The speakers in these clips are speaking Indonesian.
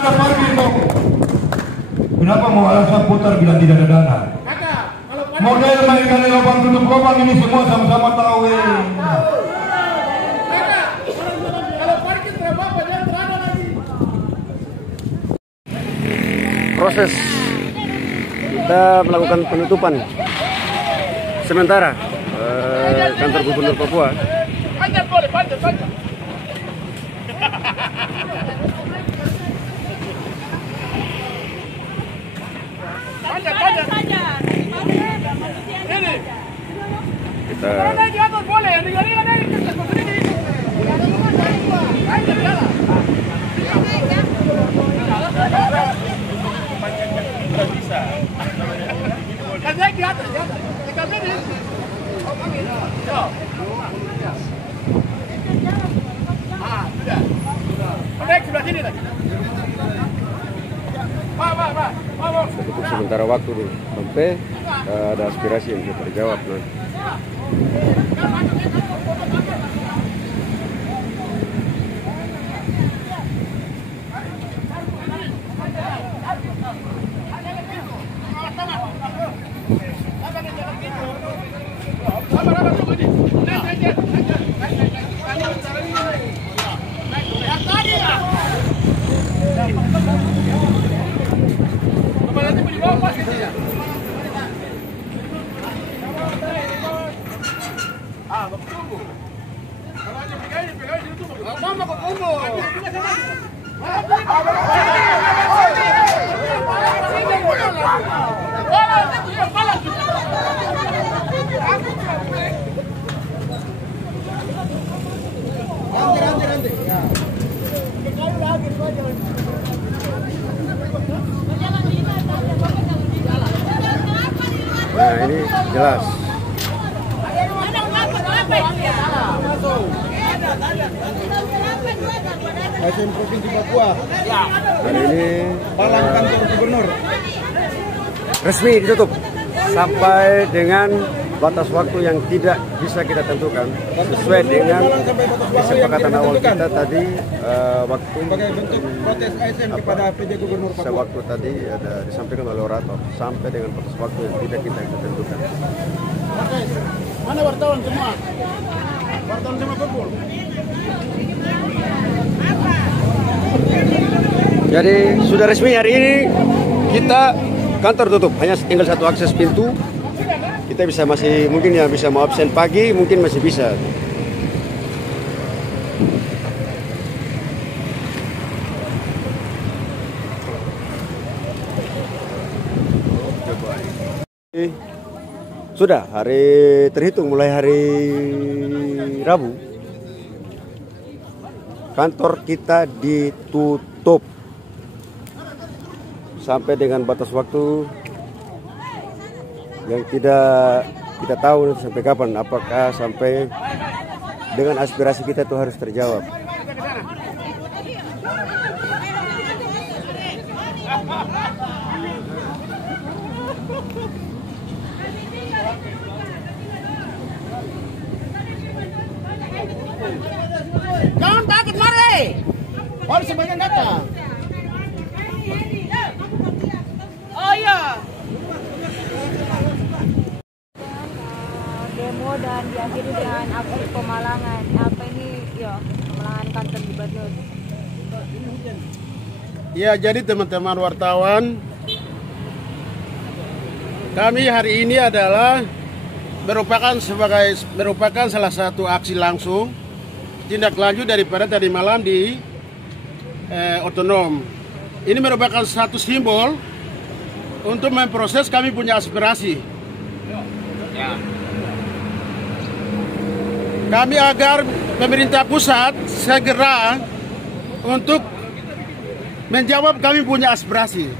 Parkir dong. Kenapa mau alasan putar bilang tidak ada dana? Model main kali lubang tutup lubang ini semua sama-sama tahu. Proses kita melakukan penutupan sementara kantor Gubernur Papua. Untuk sementara waktu dulu sampai ada aspirasi yang bisa terjawab nanti. Nah, ini jelas. ASN Provinsi Papua. Hari ini Palang kantor gubernur resmi ditutup sampai dengan batas waktu yang tidak bisa kita tentukan sesuai dengan kesepakatan awal kita tadi. Waktu sebagai bentuk protes ASN kepada PJ Gubernur Papua. Waktu tadi ada disampaikan oleh orator sampai dengan batas waktu yang tidak kita bisa tentukan. Oke, mana wartawan semua? Wartawan semua kumpul. Jadi sudah resmi hari ini kita kantor tutup, hanya tinggal satu akses pintu. Kita bisa masih mungkin yang bisa mau absen pagi mungkin masih bisa. Sudah hari terhitung mulai hari Rabu kantor kita ditutup sampai dengan batas waktu yang tidak kita tahu sampai kapan, apakah sampai dengan aspirasi kita itu harus terjawab. Jangan takut, mari. Baru sebagian datang. Oh iya. Demo dan diakhiri dengan aksi pemalangan. Apa ini? Ya, pemalangan kantor gubernur. Ya, jadi teman-teman wartawan, kami hari ini adalah merupakan salah satu aksi langsung tindak lanjut daripada tadi malam di otonom. Ini merupakan satu simbol untuk memproses kami punya aspirasi. Kami agar pemerintah pusat segera untuk menjawab kami punya aspirasi.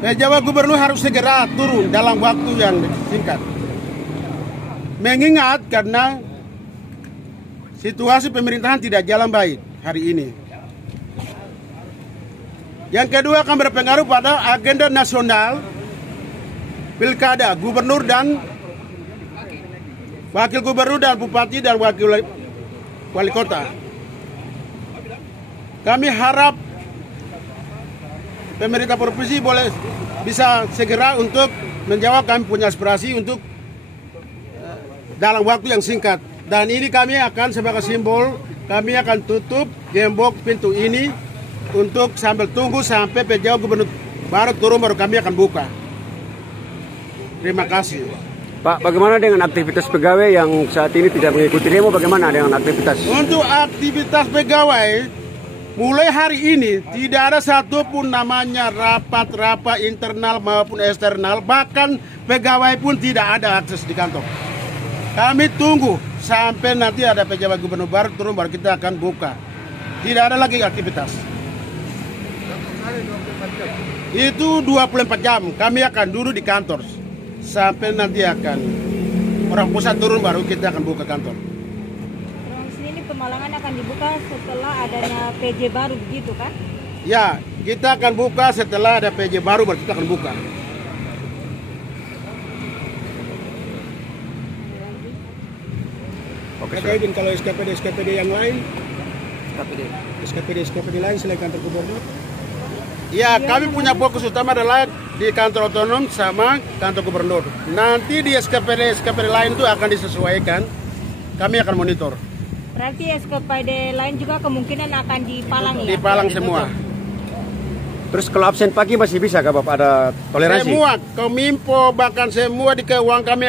Menjawab gubernur harus segera turun dalam waktu yang singkat. Mengingat karena situasi pemerintahan tidak jalan baik hari ini. Yang kedua akan berpengaruh pada agenda nasional pilkada gubernur dan wakil gubernur dan bupati dan wakil wali kota. kami harap pemerintah provinsi boleh bisa segera untuk menjawab kami punya aspirasi untuk dalam waktu yang singkat. Dan ini kami akan sebagai simbol, kami akan tutup gembok pintu ini untuk sambil tunggu sampai PJ Gubernur baru turun, baru kami akan buka. Terima kasih. Pak, bagaimana dengan aktivitas pegawai yang saat ini tidak mengikuti demo? Bagaimana dengan aktivitas? Untuk aktivitas pegawai, mulai hari ini tidak ada satupun namanya rapat-rapat internal maupun eksternal. Bahkan pegawai pun tidak ada akses di kantor. Kami tunggu sampai nanti ada pejabat gubernur baru turun, baru kita akan buka. Tidak ada lagi aktivitas. Itu 24 jam kami akan duduk di kantor sampai nanti akan orang pusat turun, baru kita akan buka kantor. Terus ini pemalangan akan dibuka setelah adanya PJ baru begitu kan? Ya, kita akan buka setelah ada PJ baru, baru kita akan buka. Oke, Kata Ibin, kalau SKPD yang lain, SKPD lain selain kantor gubernur? Ya, kami punya fokus utama adalah di kantor otonom sama kantor gubernur. Nanti di SKPD lain itu akan disesuaikan, kami akan monitor. Berarti SKPD lain juga kemungkinan akan dipalang ya? Dipalang semua. Terus kalau absen pagi masih bisa kah Bapak, ada toleransi? Semua, Kominfo bahkan semua di keuangan kami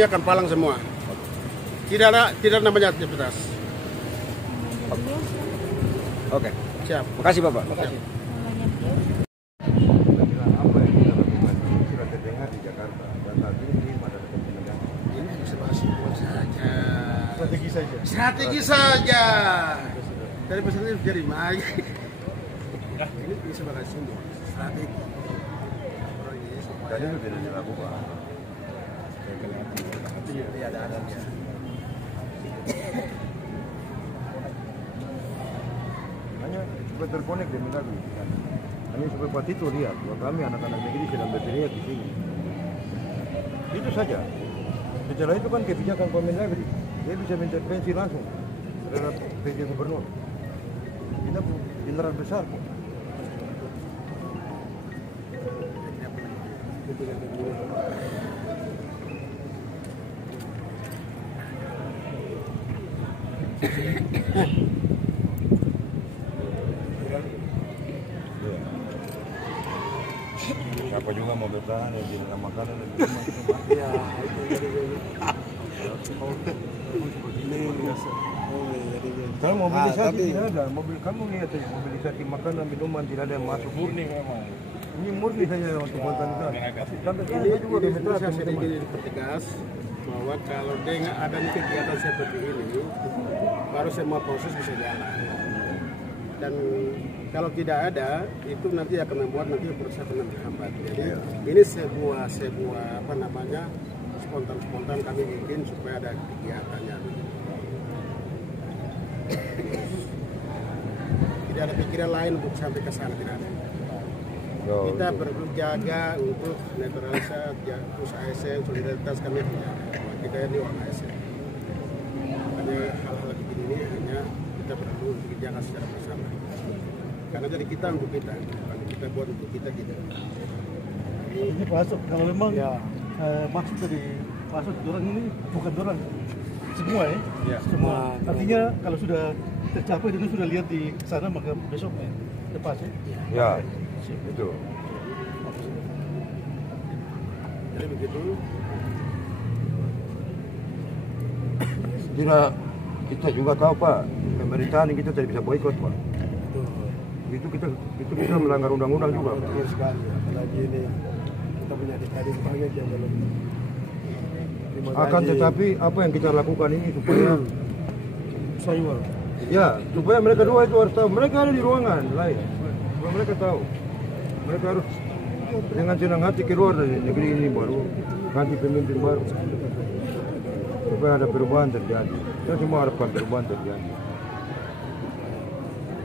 akan palang semua. Tidak namanya aktivitas. Oke. Siap. Makasih Bapak. Makasih. Apa yang kita lakukan sudah terdengar di Jakarta dan saat ini belum ada penyelenggaraan. Ini sebagai simbol saja. Strategi saja. Dari pesannya jadi mai. Ini sebagai simbol strategi. Dan itu tidak dilakukan. Tidak ada adanya. Hanya supaya terkonek dengan lagu. Hanya supaya Pak Tito lihat bahwa kami anak-anak negeri sedang berteriak di sini. Itu saja. Setelah itu kan kebijakan Kemendagri, dia bisa mengintervensi langsung terhadap PJ Gubernur. Kita general besar kok. Siapa juga mau bertahan ya di dalam makanan dan minuman. Ya, kalau mobilisasi tidak ada, kamu lihat saja mobilisasi makanan minuman tidak ada yang masuk, murni memang. Ini murni saja untuk organisasi. Sampai ini juga saya sedikit dipertegas bahwa kalau dengan adanya kegiatan seperti ini, baru semua proses bisa jalan. Dan kalau tidak ada, itu nanti akan membuat nanti proses akan terhambat. Jadi ini sebuah spontan kami bikin supaya ada kegiatannya. Tidak ada pikiran lain untuk sampai ke sana, tidak ada. Kita perlu jaga untuk netralisasi, terus ASN, solidaritas kami punya. Kita ini orang ASN. Hanya hal-hal begini ini hanya kita perlu untuk dijaga secara bersama. Karena dari kita untuk kita, bukan kita buat untuk kita. Ini masuk kalau memang maksud dari masuk orang ini bukan orang semua ya. Semua. Artinya kalau sudah tercapai dan sudah lihat di sana maka besok lepas ya. Ya, itu. Jadi begitu. Tidak, kita juga tahu Pak, pemerintahan kita tidak bisa boikot Pak. Itu kita melanggar undang-undang juga. Betul sekali. Apalagi ini kita punya adik-adik banyak yang belum. Akan tetapi apa yang kita lakukan ini supaya supaya mereka dua itu harus tahu. Mereka ada di ruangan lain. Supaya mereka tahu. Mereka harus dengan senang hati keluar dari negeri ini baru ganti pemimpin baru. Supaya ada perubahan terjadi. Kita semua harapkan perubahan terjadi.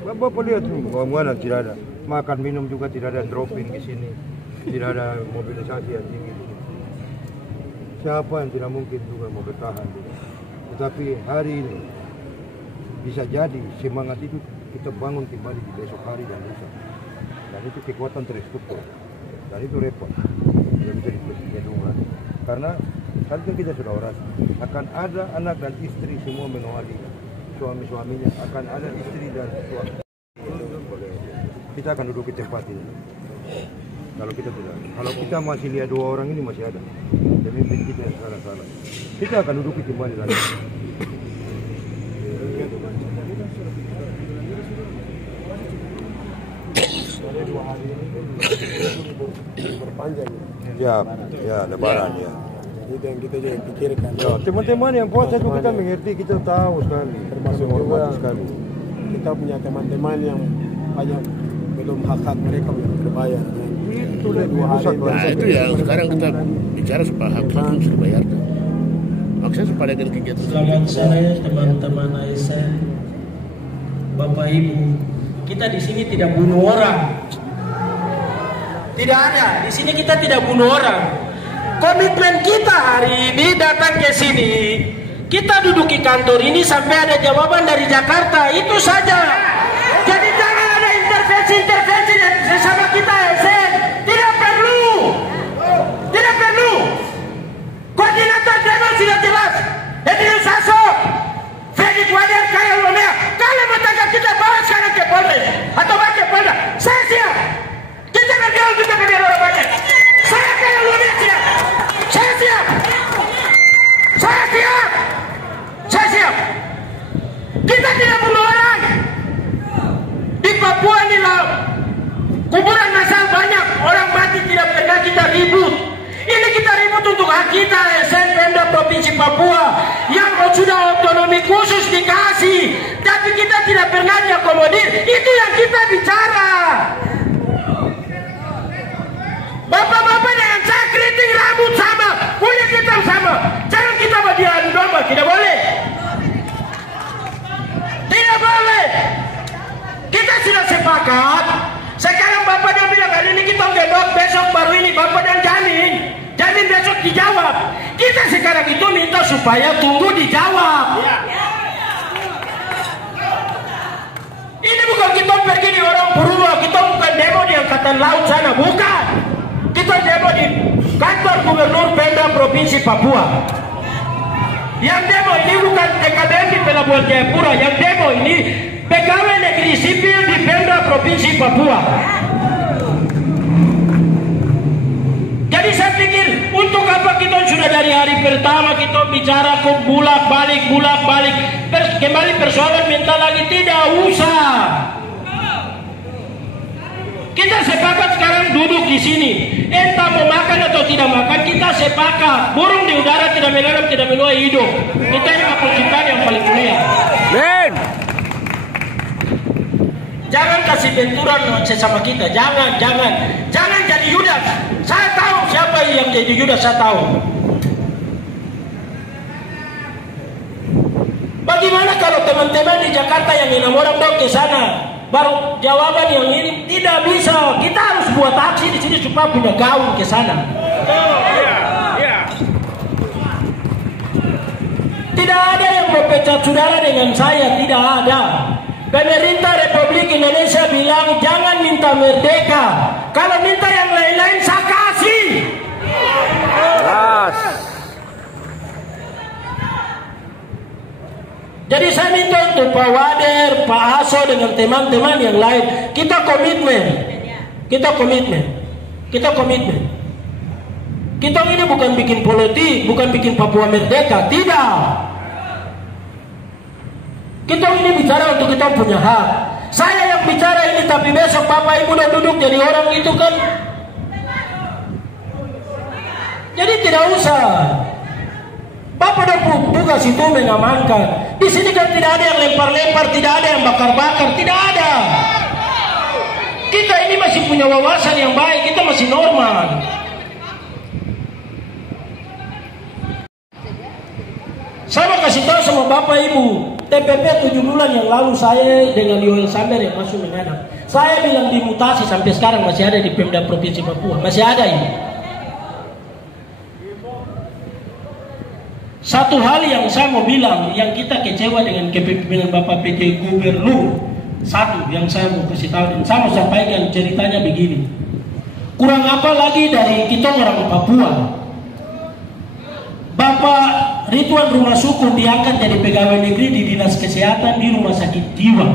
Bapak lihat bahwa tidak ada makan minum juga, tidak ada dropping di sini, tidak ada mobilisasi yang tinggi. Siapa yang tidak mungkin juga mau bertahan juga. Tetapi hari ini bisa jadi semangat itu kita bangun kembali di besok hari dan lusa. Dan itu kekuatan terstruktur. Dan itu repot. Tidak bisa digendong. Karena kan kita sudah orasi. Akan ada anak dan istri semua menoali suami-suaminya. Akan ada istri dan suami. Kita akan duduk di tempat ini. Kalau kita tidak, kalau kita masih lihat 2 orang ini masih ada. Pemimpin kita yang salah-salah. Kita akan duduk kembali lagi. Ya, lebaran ya. Itu yang kita juga pikirkan. Ya, teman-teman yang puasa itu kita mengerti, kita tahu sekali. Termasuk juga sekali. Kita punya teman-teman yang banyak belum hak-hak mereka belum berbayar. Itu lebih rusak. Nah itu ya sekarang kita bicara soal hak yang harus dibayarkan. Maksudnya supaya dengan kegiatan. Selamat sore teman-teman ASN, Bapak Ibu. Kita di sini tidak bunuh orang. Tidak ada. Di sini kita tidak bunuh orang. Komitmen kita hari ini datang ke sini. Kita duduk di kantor ini sampai ada jawaban dari Jakarta. Itu saja. Jadi jangan ada intervensi sesama kita ASN. Tidak perlu. Tidak perlu. Koordinator demo sudah jelas. Edwin Sasso, Freddy Wader, Kaya Lomea. Kalau mau tangkap kita bawa sekarang ke Polres atau ke Polda. Saya siap. Kita kerjakan kita kerja orang banyak. Saya Kaya Lomea siap. Saya siap. Saya siap. Saya siap. Kita tidak bunuh orang. Di Papua ini lah kuburan massal banyak. Orang mati tidak pernah kita ribut. Ini kita ribut untuk hak kita ASN Pemda Provinsi Papua yang sudah otonomi khusus dikasih, tapi kita tidak pernah diakomodir. Itu yang kita bicara. Bapak-bapak dengan saya keriting rambut sama, kulit hitam sama. Jangan kita bagi adu domba, tidak boleh. Tidak boleh. Kita sudah sepakat. Sekarang Bapak dia bilang hari ini kita gendong, besok baru ini Bapak dan jamin besok dijawab. Kita sekarang itu minta supaya tunggu dijawab. Ini bukan kita pergi di orang Purwo, kita bukan demo di Angkatan Laut sana, bukan. Kita demo di kantor Gubernur Pemda Provinsi Papua. Yang demo ini bukan TKBM di Pelabuhan Jayapura, yang demo ini pegawai negeri sipil di Pemda Provinsi Papua. Jadi saya pikir untuk apa kita sudah dari hari pertama kita bicara ke bulak balik kembali persoalan mental lagi, tidak usah. Kita sepakat sekarang duduk di sini. Entah mau makan atau tidak makan, kita sepakat. Burung di udara tidak menanam, tidak menuai hidup. Kita ini penciptaan yang paling mulia. Jangan kasih benturan sesama kita. Jangan jadi Yudas. Saya tahu siapa yang jadi Yudas, saya tahu. Bagaimana kalau teman-teman di Jakarta yang 6 orang dong ke sana, baru jawaban yang ini tidak bisa. Kita harus buat aksi di sini supaya punya gaung ke sana. Tidak ada yang berpecat saudara dengan saya, tidak ada. Pemerintah Republik Indonesia bilang jangan minta merdeka. Kalau minta yang lain-lain saya kasih. Jadi saya minta untuk Pak Wader, Pak Aso dengan teman-teman yang lain, kita komitmen. Kita ini bukan bikin politik, bukan bikin Papua merdeka, tidak. Kita ini bicara untuk kita punya hak. Saya yang bicara ini, tapi besok Bapak Ibu udah duduk jadi orang itu kan. Jadi tidak usah. Bapak udah buka situ mengamankan. Di sini kan tidak ada yang lempar-lempar, tidak ada yang bakar-bakar, tidak ada. Kita ini masih punya wawasan yang baik, kita masih normal. Saya mau kasih tahu sama Bapak Ibu, TPP 7 bulan yang lalu saya dengan Yoel Sander yang masuk menghadap. Saya bilang dimutasi sampai sekarang masih ada di Pemda Provinsi Papua, masih ada ini. Satu hal yang saya mau bilang, yang kita kecewa dengan kepemimpinan Bapak PJ Gubernur Satu yang saya mau kasih tahu dan saya mau sampaikan ceritanya begini. Kurang apa lagi dari kita orang Papua? Bapak Ridwan Rumah Sukun diangkat jadi pegawai negeri di Dinas Kesehatan di Rumah Sakit Jiwa.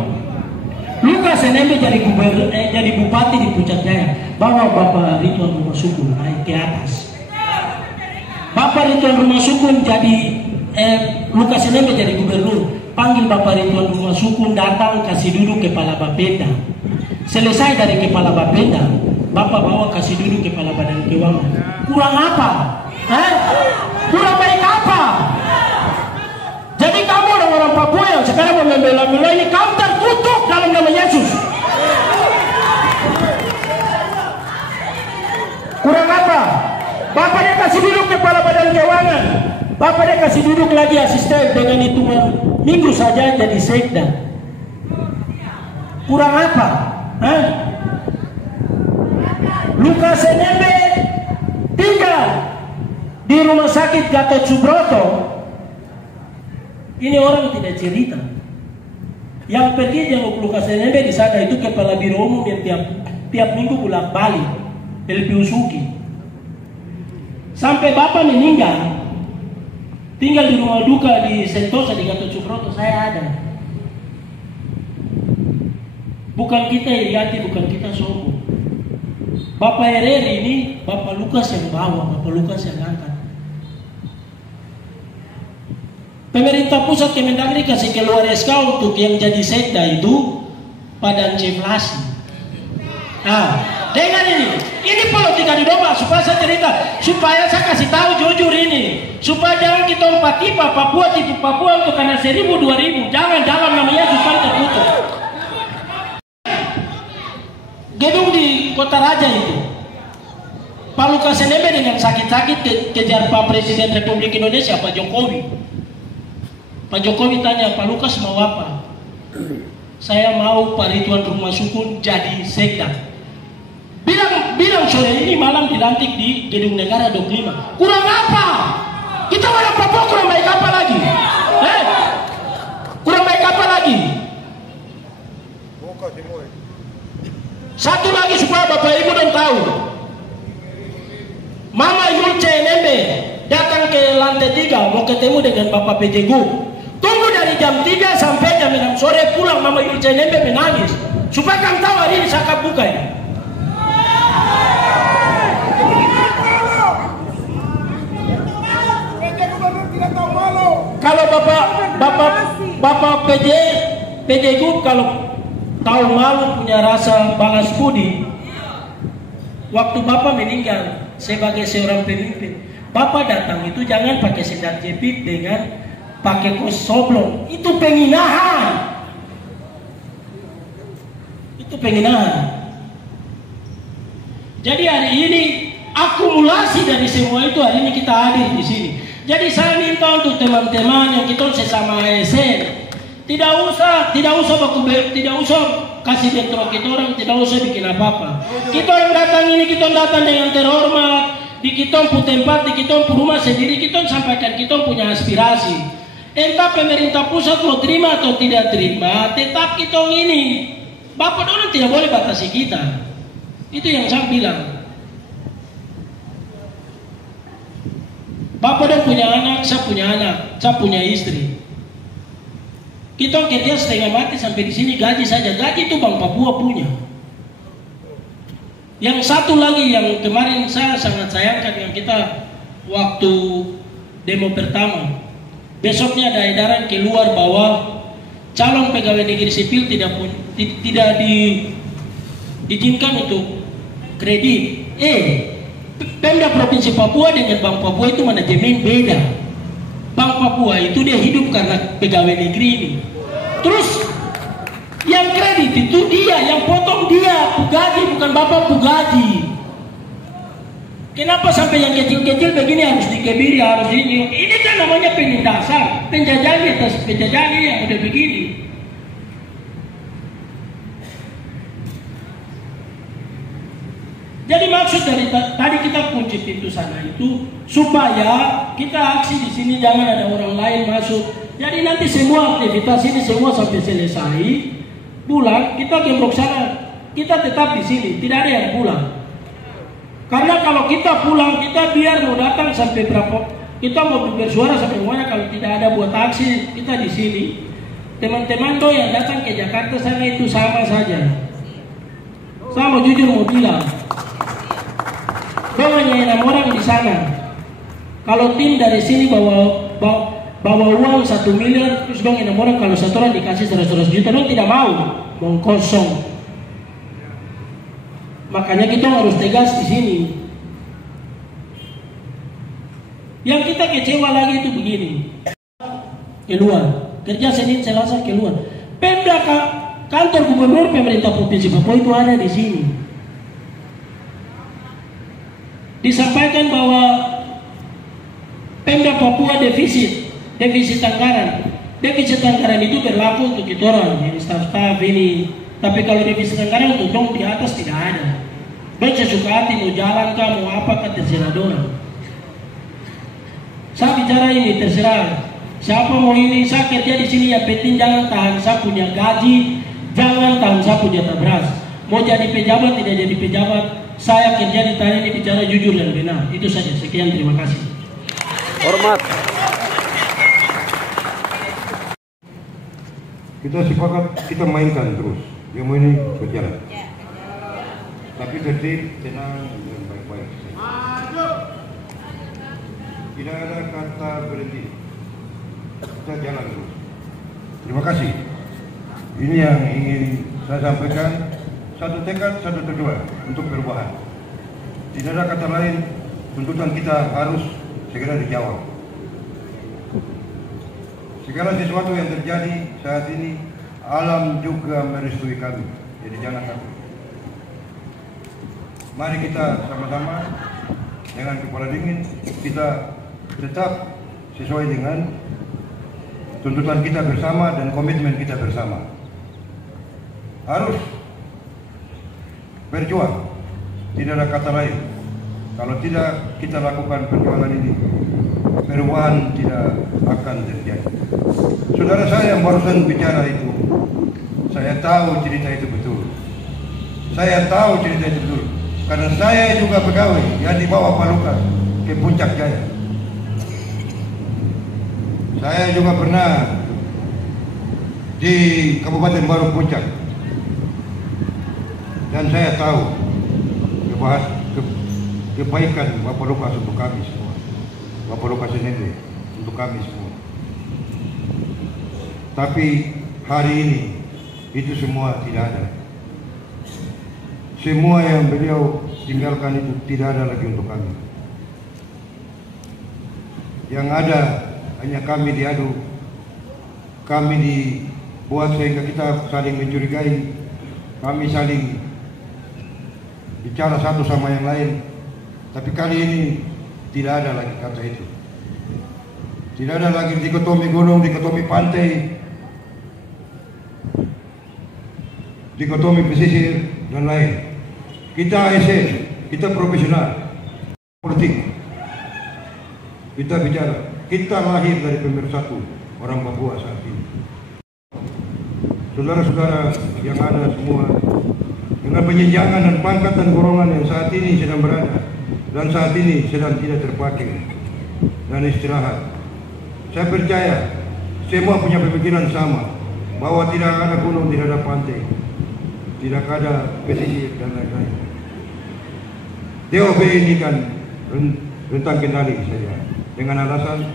Lukas NMB jadi bupati di Puncak Jaya. Bawa Bapak Ridwan Rumah Sukun naik ke atas. Bapak Ridwan Rumah Sukun jadi Lukas NMB jadi gubernur. Panggil Bapak Ridwan Rumah Sukun datang kasih duduk kepala Bapenda. Selesai dari kepala Bapenda, Bapak bawa kasih duduk kepala Badan Keuangan. Kurang apa? Kurang baik apa? Jadi kamu orang-orang Papua yang sekarang membela-bela ini, kamu terkutuk dalam nama Yesus. Kurang apa? Bapak dia kasih duduk kepala Badan Keuangan. Bapak dia kasih duduk lagi asisten dengan hitungan minggu saja jadi sekda. Kurang apa? Lukas NMB tinggal di Rumah Sakit Gatot Subroto. Ini orang tidak cerita. Yang pergi jenguk Lukas NMB di sana itu kepala biro umum yang tiap minggu bolak-balik LP Usuki. Sampai Bapak meninggal, tinggal di rumah duka di Sentosa di Gatot Subroto, saya ada. Bukan kita iriati, bukan kita sombong. Bapak RR ini Bapak Lukas yang bawa, Bapak Lukas yang angkat. Pemerintah pusat Kemendagri kasih keluar SK untuk yang jadi sekda itu Padang Ceflasi. Nah, dengan ini politik adu domba supaya saya cerita, supaya saya kasih tahu jujur ini, supaya jangan kita tipe Papua untuk karena 1000 2000, jangan dalam nama Yesus kan tertutup. Gedung di Kota Raja itu, Pak Lukas NMB dengan sakit-sakit kejar Pak Presiden Republik Indonesia Pak Jokowi. Pak Jokowi tanya, Pak Lukas mau apa? Saya mau Pak Ridwan Rumah Sukun jadi sekda. Bilang sore ini malam dilantik di Gedung Negara 25. Kurang apa? Kita orang Papua kurang baik apa lagi? Kurang baik apa lagi? Satu lagi supaya Bapak Ibu dan tahu. Mama Yulce NMB datang ke lantai 3 mau ketemu dengan Bapak PJ Gub. Tunggu dari jam 3 sampai jam 6 sore pulang Mama Yulce NMB menangis. Supaya kamu tahu hari ini saya buka ya. Kalau Bapak PJ Gub kalau tahu malu punya rasa balas budi, waktu Bapak meninggal sebagai seorang pemimpin, Bapak datang itu jangan pakai sendal jepit dengan pakai kos soblong, itu penghinaan. Itu penghinaan. Jadi hari ini akumulasi dari semua itu hari ini kita hadir di sini. Jadi saya minta untuk teman-teman yang kita sesama ASN, tidak usah kasih bentrok kita orang, tidak usah bikin apa-apa. Kita orang datang ini, kita datang dengan terhormat, di kita tempat, di kita rumah sendiri, kita sampaikan kita punya aspirasi. Entah pemerintah pusat mau terima atau tidak terima, tetap kita ini. Bapak orang tidak boleh batasi kita. Itu yang saya bilang. Bapak dan punya anak, saya punya istri. Kita kerja setengah mati sampai di sini gaji saja. Gaji itu Bank Papua punya. Yang satu lagi yang kemarin saya sangat sayangkan yang kita waktu demo pertama. Besoknya ada edaran keluar bahwa calon pegawai negeri sipil tidak diizinkan untuk kredit. Pemda Provinsi Papua dengan Bank Papua itu manajemen beda. Bank Papua itu dia hidup karena pegawai negeri ini. Terus yang kredit itu dia, yang potong dia, Pugaji bukan Bapak Pugaji. Kenapa sampai yang kecil-kecil begini harus dikebiri, harus ini? Ini kan namanya penindasan, penjajahan atas penjajahan yang udah begini. Jadi maksud dari tadi kita kunci pintu sana itu supaya kita aksi di sini jangan ada orang lain masuk. Jadi nanti semua aktivitas ini semua sampai selesai, pulang, kita gembrok sana, kita tetap di sini, tidak ada yang pulang. Karena kalau kita pulang, kita biar mau datang sampai berapa, kita mau bersuara sampai mana, kalau tidak ada buat aksi, kita di sini. Teman-teman tuh yang datang ke Jakarta sana itu sama saja. Saya mau jujur mau bilang, dong hanya 6 orang di sana. Kalau tim dari sini bawa uang 1 miliar, terus dong 6 orang, kalau 1 orang dikasih 100 juta, dong tidak mau kosong. Makanya kita harus tegas di sini. Yang kita kecewa lagi itu begini, keluar kerja Senin Selasa keluar. Pemda kantor gubernur pemerintah provinsi Papua itu ada di sini. Disampaikan bahwa Pemda Papua defisit anggaran. Defisit anggaran itu berlaku untuk kita orang yang staf-staf ini. Tapi kalau defisit anggaran untuk dong di atas tidak ada. Dong sesuka hati mau jalan kah, mau apa kah, terserah dong. Saya bicara ini terserah. Siapa mau ini, saya kerja di sini, yang penting jangan tahan saya punya gaji, jangan tahan saya punya tabras. Mau jadi pejabat tidak jadi pejabat, saya kerja di tanah ini bicara jujur dan benar. Itu saja. Sekian, terima kasih. Hormat. Kita sepakat kita mainkan terus. Yang mau ini berjalan. Tapi tertib, tenang dan baik-baik. Tidak ada kata berhenti. Kita jalan terus. Terima kasih. Ini yang ingin saya sampaikan. Satu tekad, satu tujuan untuk perubahan. Tidak ada kata lain. Tuntutan kita harus segera dijawab. Segala sesuatu yang terjadi saat ini, alam juga merestui kami. Jadi jangan takut. Mari kita sama-sama dengan kepala dingin, kita tetap sesuai dengan tuntutan kita bersama dan komitmen kita bersama. Harus berjuang, tidak ada kata lain. Kalau tidak kita lakukan perjuangan ini, perubahan tidak akan terjadi. Saudara saya yang barusan bicara itu, saya tahu cerita itu betul. Saya tahu cerita itu betul, karena saya juga pegawai yang dibawa Pak Lukas ke Puncak Jaya. Saya juga pernah di Kabupaten Baru Puncak, dan saya tahu kebaikan Bapak Lukas untuk kami semua, Bapak Lukas sendiri untuk kami semua. Tapi hari ini itu semua tidak ada. Semua yang beliau tinggalkan itu tidak ada lagi untuk kami. Yang ada hanya kami diadu, kami dibuat sehingga kita saling mencurigai, kami saling bicara satu sama yang lain. Tapi kali ini tidak ada lagi kata itu. Tidak ada lagi dikotomi gunung, dikotomi pantai, dikotomi pesisir dan lain. Kita ASN, kita profesional politik. Kita bicara, kita lahir dari pemersatu orang Papua saat ini. Saudara-saudara yang ada semua, dengan penjenjangan dan pangkat dan golongan yang saat ini sedang berada dan saat ini sedang tidak terpakai dan istirahat, saya percaya semua punya pemikiran sama, bahwa tidak ada gunung, tidak ada pantai, tidak ada pesisir dan lain-lain. DOB ini kan rentang kendali saja, dengan alasan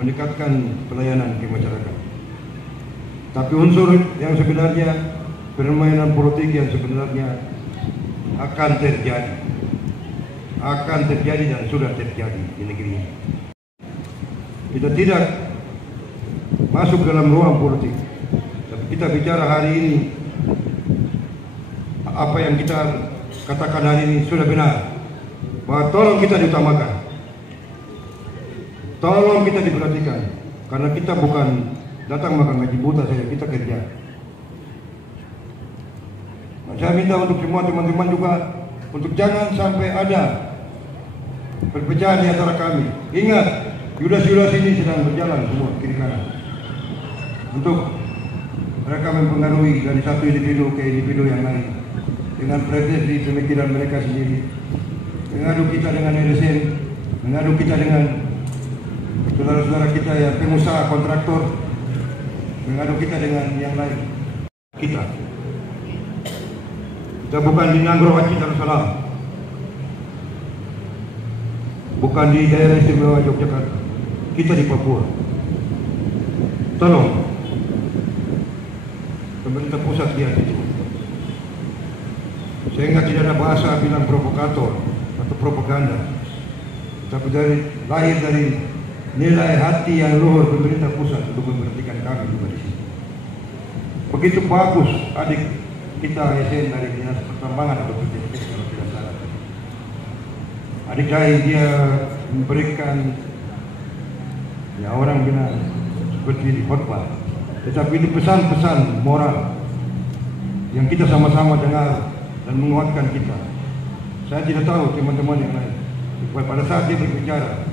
meningkatkan pelayanan ke masyarakat. Tapi unsur yang sebenarnya, permainan politik yang sebenarnya akan terjadi dan sudah terjadi di negeri ini. Kita tidak masuk dalam ruang politik, tapi kita bicara hari ini, apa yang kita katakan hari ini sudah benar, bahwa tolong kita diutamakan, tolong kita diperhatikan, karena kita bukan datang makan gaji buta saja, kita kerja. Nah, saya minta untuk semua teman-teman juga untuk jangan sampai ada perpecahan di antara kami. Ingat, Yudas ini sedang berjalan semua kiri kanan untuk Mereka mempengaruhi dari satu individu ke individu yang lain dengan preferensi pemikiran mereka sendiri. Mengadu kita dengan LSM, mengadu kita dengan saudara-saudara kita yang pengusaha kontraktor, mengadu kita dengan yang lain. Kita bukan di Nanggro Aceh Darussalam, bukan di daerah istimewa Yogyakarta, kita di Papua. Tolong pemerintah pusat lihat itu, sehingga tidak ada bahasa bilang provokator atau propaganda, tapi lahir dari nilai hati yang luhur pemerintah pusat untuk memberhentikan kami juga di sini. Begitu bagus adik kita ASN dari Dinas Pertambangan atau PTS kalau tidak salah. Adik saya dia memberikan, ya orang bilang seperti di khotbah, tetapi itu pesan-pesan moral yang kita sama-sama dengar dan menguatkan kita. Saya tidak tahu teman-teman yang lain. Pada saat dia berbicara,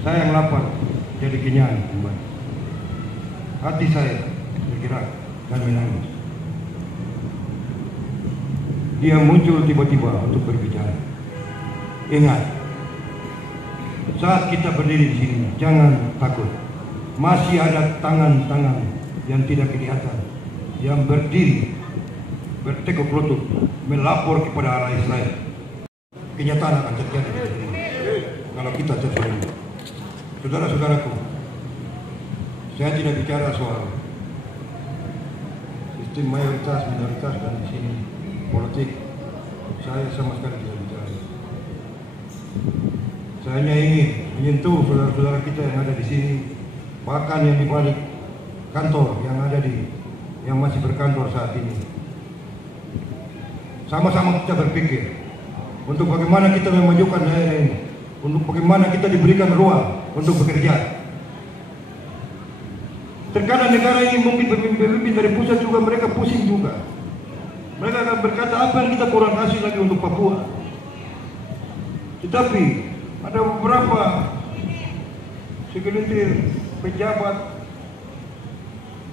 saya yang lapar jadi kenyang kembali. Hati saya bergerak dan menangis. Dia muncul tiba-tiba untuk berbicara. Ingat, saat kita berdiri di sini, jangan takut. Masih ada tangan-tangan yang tidak kelihatan, yang berdiri, bertekuk lutut, melapor kepada Allah Israel. Kenyataan akan terjadi kalau kita terus. Saudara-saudaraku, saya tidak bicara soal sistem mayoritas, minoritas dan di sini politik. Saya sama sekali tidak bicara. Saya hanya ingin menyentuh saudara-saudara kita yang ada di sini, bahkan yang di balik kantor yang ada yang masih berkantor saat ini. Sama-sama kita berpikir untuk bagaimana kita memajukan daerah ini, untuk bagaimana kita diberikan ruang untuk bekerja. Terkadang negara ini mungkin pemimpin dari pusat juga mereka pusing juga. Mereka akan berkata apa yang kita kurang kasih lagi untuk Papua. Tetapi ada beberapa segelintir pejabat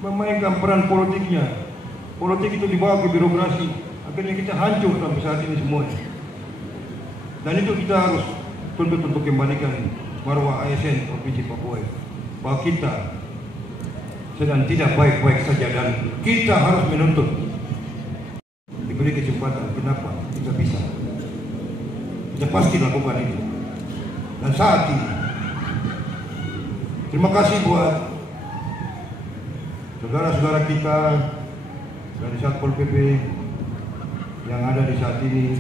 memainkan peran politiknya. Politik itu dibawa ke birokrasi. Akhirnya kita hancur sampai saat ini semuanya. Dan itu kita harus tuntut untuk kembalikan marwah ASN Provinsi Papua, bahwa kita sedang tidak baik-baik saja dan kita harus menuntut diberi kesempatan. Kenapa kita bisa? Kita pasti lakukan itu. Dan saat ini terima kasih buat saudara-saudara kita dari Satpol PP yang ada di saat ini,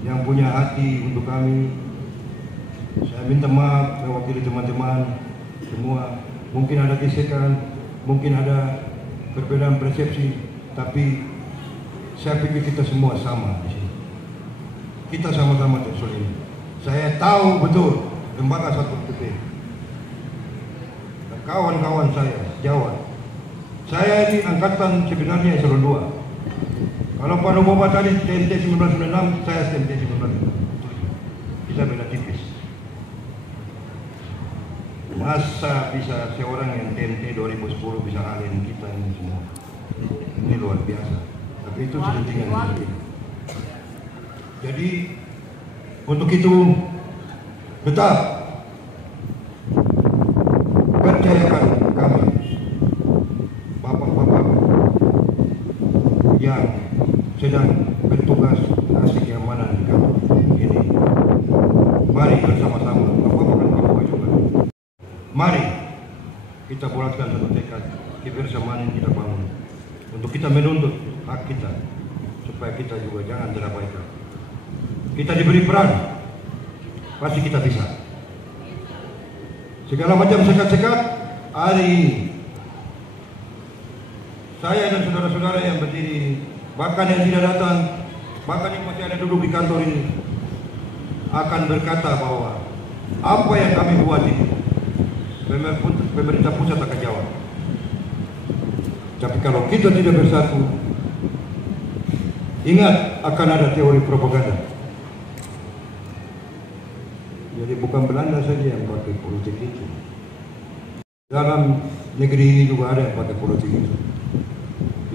yang punya hati untuk kami. Saya minta maaf mewakili teman-teman semua. Mungkin ada gesekan, mungkin ada perbedaan persepsi, tapi saya pikir kita semua sama di sini. Kita sama-sama tersolid. Saya tahu betul lembaga Satpol PP dan kawan-kawan saya sejawat. Saya ini angkatan sebenarnya eselon 2. Kalau Pak Boba tadi TMT 1996, saya TMT 1997. Kita beda tipis. Masa bisa seorang yang TMT 2010 bisa ngalahin kita ini semua? Ini luar biasa. Tapi itu selentingan seperti ini. Jadi untuk itu tetap percayakan kami, bapak-bapak yang sedang bertugas ngasih keamanan di kantor ini. Mari bersama-sama, bapak-bapak juga. Mari kita bulatkan satu tekad kebersamaan yang kita bangun untuk kita menuntut hak kita supaya kita juga jangan terabaikan. Kita diberi peran, pasti kita bisa. Segala macam sekat-sekat hari ini saya dan saudara-saudara yang berdiri, bahkan yang tidak datang, bahkan yang masih ada duduk di kantor ini, akan berkata bahwa apa yang kami buat ini pemerintah pusat akan jawab. Tapi kalau kita tidak bersatu, ingat akan ada teori propaganda. Jadi bukan Belanda saja yang pakai politik itu. Dalam negeri ini juga ada yang pakai politik itu.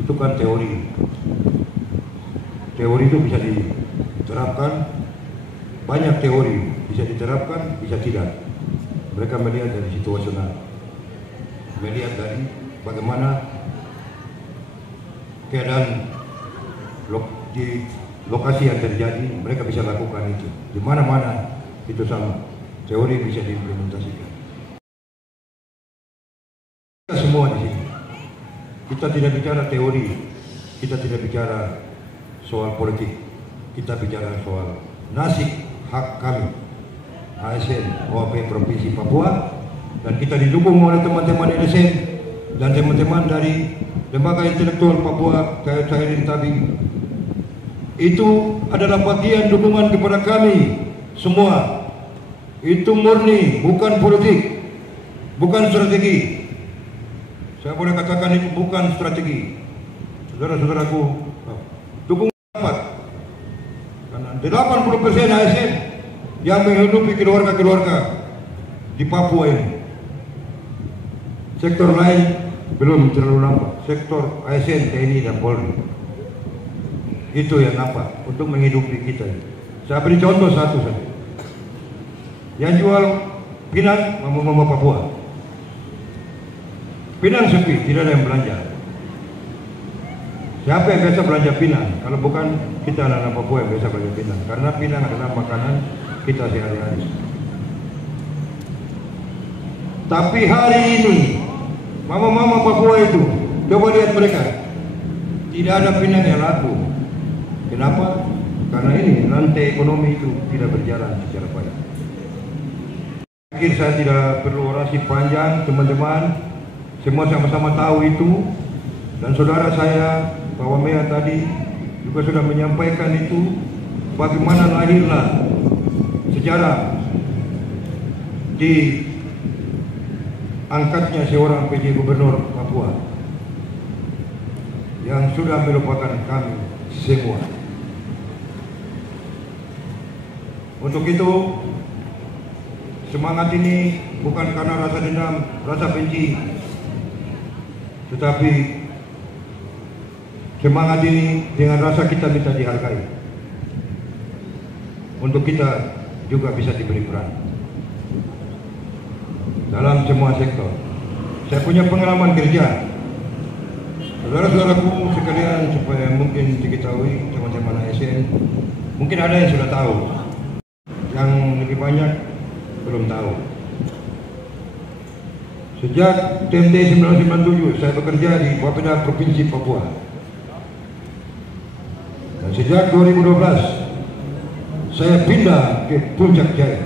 itu kan teori. Teori itu bisa diterapkan, banyak teori bisa diterapkan, bisa tidak. Mereka melihat dari situasional, melihat dari bagaimana keadaan di lokasi yang terjadi, mereka bisa lakukan itu. Di mana-mana itu sama, teori bisa diimplementasikan. Kita semua di sini, kita tidak bicara teori, kita tidak bicara soal politik, kita bicara soal nasib hak kami, ASN OAP Provinsi Papua, dan kita didukung oleh teman-teman LSM dan teman-teman dari Lembaga Intelektual Papua KFSAID Tabi. Itu adalah bagian dukungan kepada kami semua. Itu murni, bukan politik, bukan strategi. Saya boleh katakan itu bukan strategi. Saudara-saudaraku, dukung dapat. Karena 80% ASN yang menghidupi keluarga-keluarga di Papua ini. Sektor lain belum terlalu nampak. Sektor ASN, TNI dan Polri. Itu yang nampak untuk menghidupi kita. Saya beri contoh satu saja. Yang jual Pinang, mama-mama Papua. Pinang sepi, tidak ada yang belanja. Siapa yang biasa belanja Pinang? Kalau bukan kita anak-anak Papua yang biasa belanja Pinang. Karena Pinang adalah makanan kita sehari-hari. Tapi hari ini, mama-mama Papua itu, coba lihat mereka. Tidak ada Pinang yang laku. Kenapa? Karena ini rantai ekonomi itu tidak berjalan secara baik. Akhir saya tidak perlu orasi panjang, teman-teman. Semua sama-sama tahu itu, dan saudara saya Pak Wamea tadi juga sudah menyampaikan itu, bagaimana lahirlah sejarah di angkatnya seorang PJ Gubernur Papua yang sudah melupakan kami semua. Untuk itu, semangat ini bukan karena rasa dendam, rasa benci, tetapi semangat ini dengan rasa kita minta dihargai. Untuk kita juga bisa diberi peran dalam semua sektor. Saya punya pengalaman kerja. Saudara-saudaraku sekalian, supaya mungkin diketahui teman-teman ASN, mungkin ada yang sudah tahu, yang lebih banyak belum tahu. Sejak TMT 1997 saya bekerja di Bapeda Provinsi Papua. Dan sejak 2012 saya pindah ke Puncak Jaya.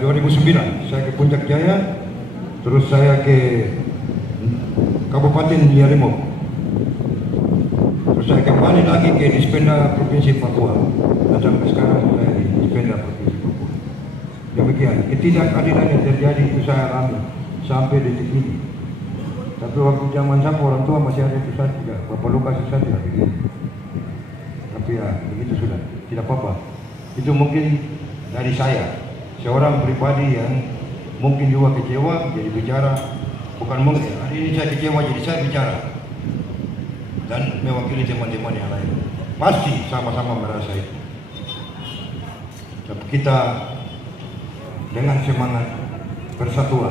2009 saya ke Puncak Jaya, terus saya ke Kabupaten Yalimok. Terus saya kembali lagi ke Dispenda Provinsi Papua. Dan sampai sekarang saya di Dispenda Provinsi Papua. Demikian, ketidakadilan yang terjadi itu saya alami sampai detik ini. Tapi waktu zaman saya orang tua masih ada itu saya tidak, Bapak Lukas saya tidak begini. Tapi ya begitu sudah, tidak apa-apa. Itu mungkin dari saya, seorang pribadi yang mungkin juga kecewa jadi bicara. Bukan mungkin, hari ini saya kecewa jadi saya bicara dan mewakili teman-teman yang lain. Pasti sama-sama merasa itu. Tapi kita dengan semangat persatuan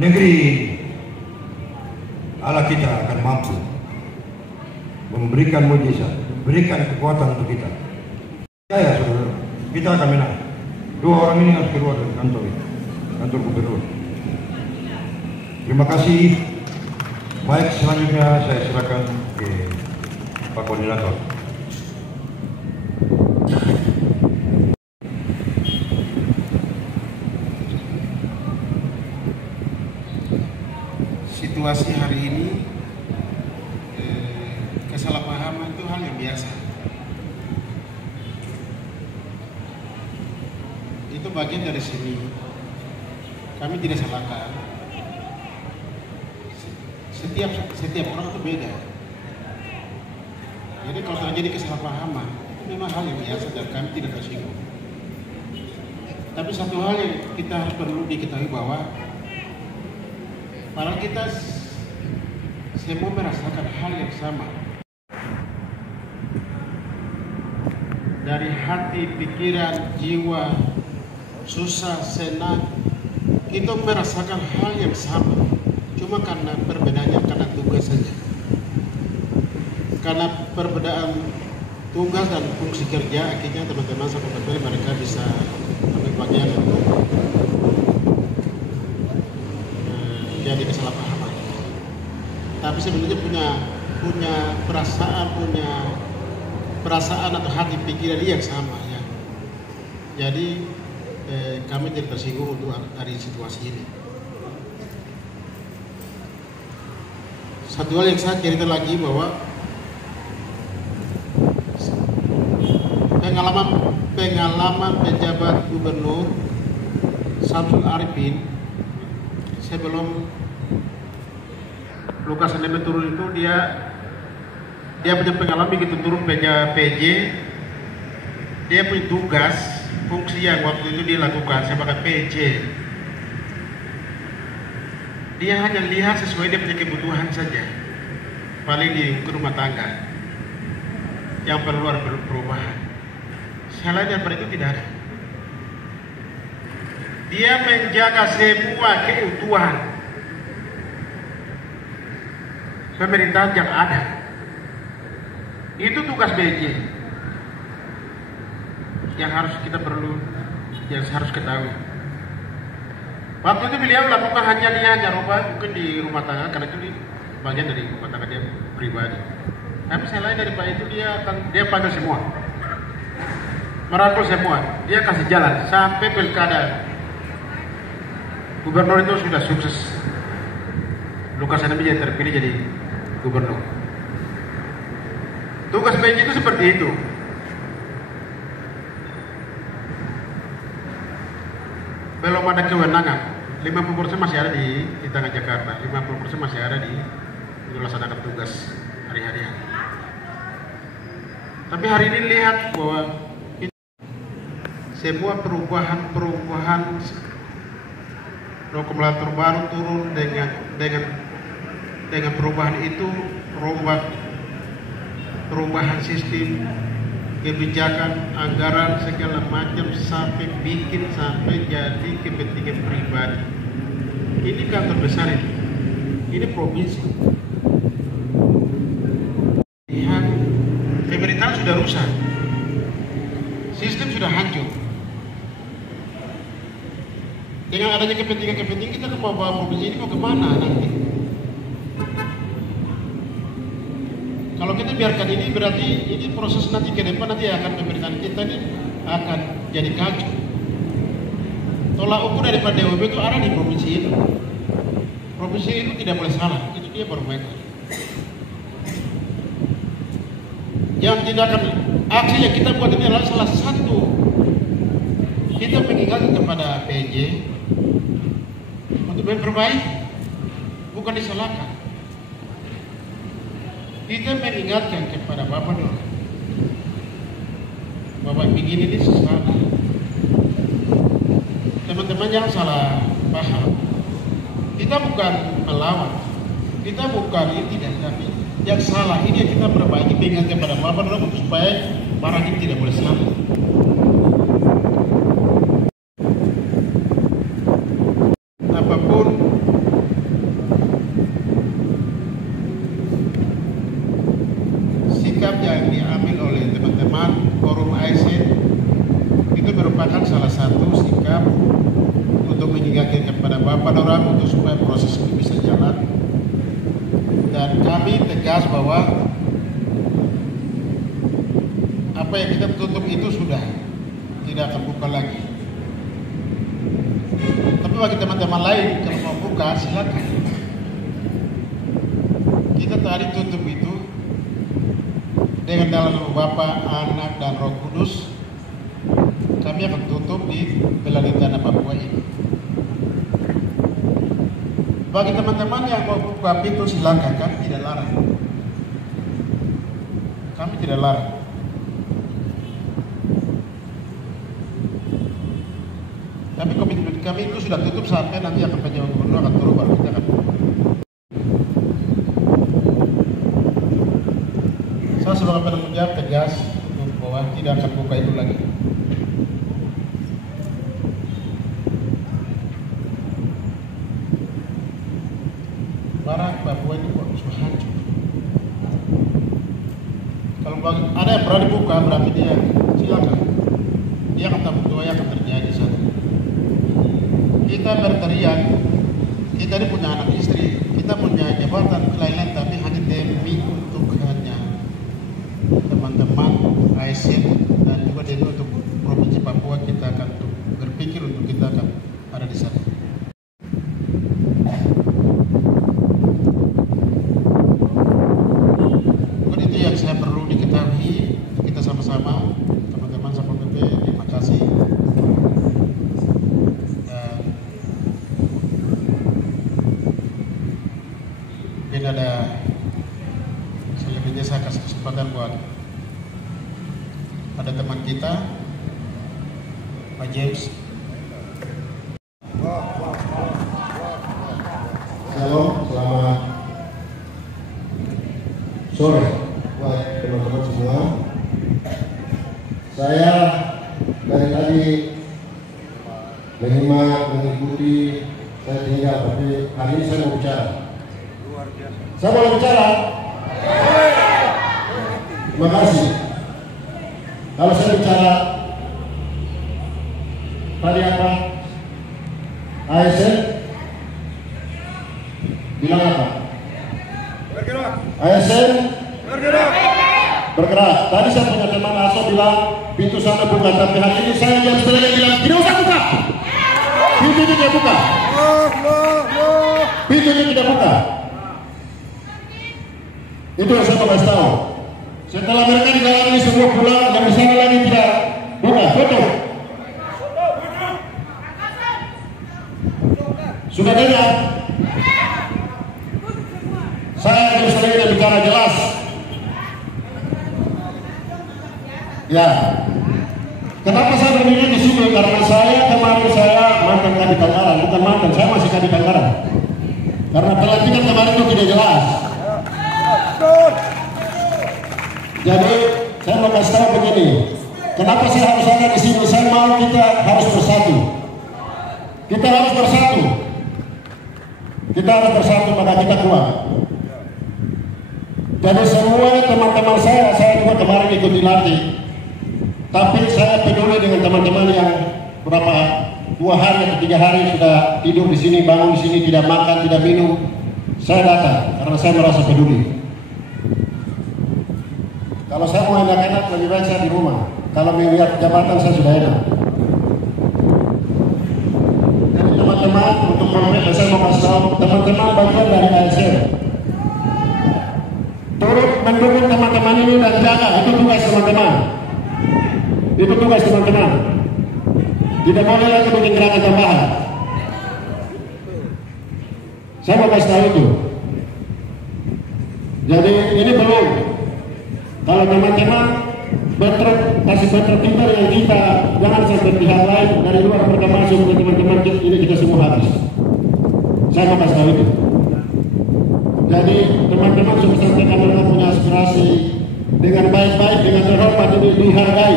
negeri ini, Allah kita akan mampu memberikan mujizat, berikan kekuatan untuk kita. Saya saudara, kita akan menang. Dua orang ini harus keluar dari kantor ini, kantor gubernur. Terima kasih. Baik, selanjutnya saya silakan ke Pak Koordinator. Situasi hari ini, kesalahpahaman itu hal yang biasa. Itu bagian dari sini. Kami tidak salahkan. Setiap orang itu beda. Jadi kalau terjadi kesalahpahaman, itu memang hal yang biasa dan kami tidak tersinggung. Tapi satu hal yang kita harus perlu diketahui bahwa Padahal kita semua merasakan hal yang sama. Dari hati, pikiran, jiwa, susah, senang, kita merasakan hal yang sama. Cuma karena perbedaannya karena tugas saja. Karena perbedaan tugas dan fungsi kerja, akhirnya teman-teman sahabat mereka bisa ambil bagian untuk jadi kesalahpahaman. Tapi sebenarnya punya perasaan atau hati pikiran yang sama ya. Jadi kami tidak tersinggung untuk dari situasi ini. Satu hal yang saya cerita lagi bahwa pengalaman penjabat gubernur Samsul Arifin sebelum Lukas NMB turun itu dia punya pengalaman begitu turun PJ, dia punya tugas fungsi yang waktu itu dia lakukan sebagai PJ. Dia hanya lihat sesuai dia punya kebutuhan saja, paling di rumah tangga yang perlu ada perubahan. Selain daripada itu tidak ada. Dia menjaga semua keutuhan pemerintahan yang ada. Itu tugas BJ yang harus ketahui. Waktu itu beliau lakukan hanya rupa mungkin di rumah tangga karena itu bagian dari rumah tangga dia pribadi. Tapi selain daripada itu dia panggil semua, merangkul semua, dia kasih jalan sampai pilkada gubernur itu sudah sukses. Lukas NMB jadi terpilih jadi gubernur. Tugas PJ itu seperti itu. Belum ada kewenangan. 50% masih ada di tangan Jakarta, 50% masih ada di melaksanakan tugas hari-harian. Tapi hari ini lihat bahwa semua perubahan nomenklatur baru turun dengan perubahan itu perubahan sistem kebijakan, anggaran segala macam sampai jadi kepentingan pribadi. Ini kantor besar ini provinsi. Lihat, pemerintahan sudah rusak, sistem sudah hancur. Dengan adanya kepentingan kita mau bawa provinsi ini mau kemana nanti? Kalau kita biarkan ini berarti ini proses nanti ke depan nanti akan pemerintahan kita ini akan jadi kacau. Tolak ukur daripada DWP itu ada di provinsi itu. Provinsi itu tidak boleh salah, itu dia bermain. Yang tindakan aksi yang kita buat ini adalah salah satu kita mengingatkan kepada PJ untuk memperbaiki, bukan disalahkan. Kita mengingatkan kepada Bapak dulu, Bapak begini ini salah. Teman-teman jangan salah paham. Kita bukan melawan, kita bukan ini tidak, tapi yang salah ini yang kita perbaiki, mengingatkan kepada Bapak dulu supaya barang ini tidak boleh salah. Apapun sikap yang diambil oleh teman-teman forum ASN itu merupakan salah satu sikap untuk mengingatkan kepada Bapak orang untuk supaya proses ini bisa jalan. Dan kami tegas bahwa apa yang kita tutup itu sudah tidak akan buka lagi. Tapi bagi teman-teman lain kalau mau buka silakan. Kita tadi tutup itu dengan dalam nama Bapa, Anak, dan Roh Kudus. Kami akan tutup di Belalai Tanah Papua ini. Bagi teman-teman yang mau buka pintu silakan, kami tidak larang. Kami tidak larang. Tapi komitmen kami itu sudah tutup sampai nanti akan penjabat gubernur akan turun baru kita akan sebagai penanggung jawab tegas bahwa tidak akan buka itu lagi. Barat Papua ini kok sudah hancur. Kalau ada yang pernah dibuka berarti dia silakan. Dia akan tahu bahwa yang akan terjadi saat ini. Kita berteriak, kita ini punya anak istri, kita punya jabatan lain-lain, tapi hanya demi untuk hanya teman-teman ASN dan juga demi untuk Provinsi Papua, kita akan berpikir untuk kita akan ada di sana. Mungkin itu yang saya perlu diketahui, kita sama-sama teman-teman Satpol PP. Terima kasih. Dan mungkin ada selebihnya saya kasih kesempatan buat ada teman kita Pak James. Shalom, selamat sore buat teman-teman semua. Saya dari tadi menyimak, mengikuti, saya tinggal, tapi hari ini saya mau bicara. Saya boleh bicara? Terima kasih. Kalau saya bicara tadi apa? ASN bilang apa? Bergerak. ASN bergerak. Tadi saya punya teman Aso bilang pintu sana buka, tapi hari ini saya jam setengah bilang tidak usah buka. Pintunya tidak buka. Pintunya tidak buka. Itu yang saya mau kasih tahu. Setelah mereka di dalam ini semua pulang, yang di sana lagi tidak buka. Betul. Sudah dengar? Saya akan sering bicara jelas. Ya. Kenapa saya berdiri di sini? Karena kemarin saya mantan Kadif Anggaran, bukan mantan, saya masih Kadif Anggaran. Karena pelantikan kemarin itu tidak jelas. Jadi saya mau kasih tahu begini, kenapa saya harus ada di sini? Saya mau kita harus bersatu. Kita harus bersatu. Kita harus bersatu, maka kita kuat. Jadi semua teman-teman saya juga kemarin ikut dilatih. Tapi saya peduli dengan teman-teman yang berapa 2 hari atau 3 hari sudah tidur di sini, bangun di sini, tidak makan, tidak minum. Saya datang karena saya merasa peduli. Kalau saya mau enak-enak, lebih baik saya di rumah. Kalau melihat jabatan saya sudah enak. Jadi teman-teman, untuk mereka saya mau kasih tahu, teman-teman bagian dari ASN. Turut mendukung teman-teman ini dan jaga, itu tugas teman-teman. Itu tugas teman-teman. Tidak boleh lagi bikin gerakan tambahan. Saya mau kasih tahu itu. Jadi ini belum. Kalau teman-teman kasih bentrok pintar yang kita, jangan sampai pihak lain dari luar mereka masuk ke teman-teman ini, kita semua habis. Saya mau kasih tahu itu. Jadi teman-teman sudah sampaikan mereka punya aspirasi dengan baik-baik, dengan terhormat, ini dihargai.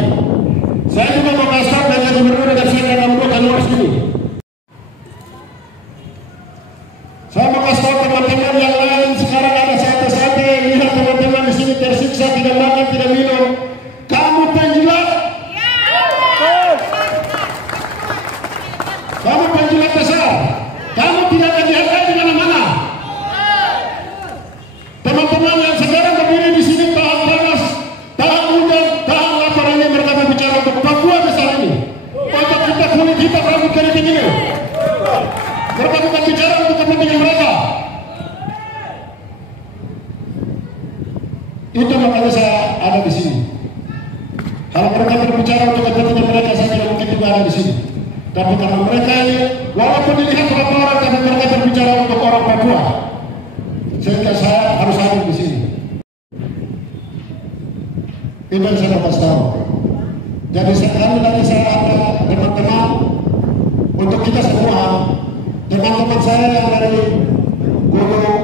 Saya juga mau kasih tahu dengan gubernur dan saya akan membuka luar sini. Saya mau kasih tahu teman-teman yang lain sekarang ada santai-santai, lihat teman-teman di sini tersiksa, tidak makan, tidak minum. Kamu penjilat. Kamu penjilat besar. Kamu tidak akan dihargai di mana-mana. Teman-teman yang sekarang berdiri di sini tahan panas, tahan hujan, tahan lapar, ini mereka berbicara untuk Papua besar ini. Untuk kita kulit hitam rambut keriting ini. Mereka bukan bicara untuk kepentingan mereka. Itu makanya saya ada di sini. Kalau mereka berbicara untuk kepentingan mereka, saya tidak mungkin juga ada di sini. Tapi karena mereka ini, walaupun dilihat berapa orang, tapi mereka berbicara untuk orang Papua, sehingga saya harus hadir di sini. Itu yang saya dapat tahu. Jadi sekarang tadi saya ada teman-teman untuk kita semua, teman-teman saya yang dari Gunung,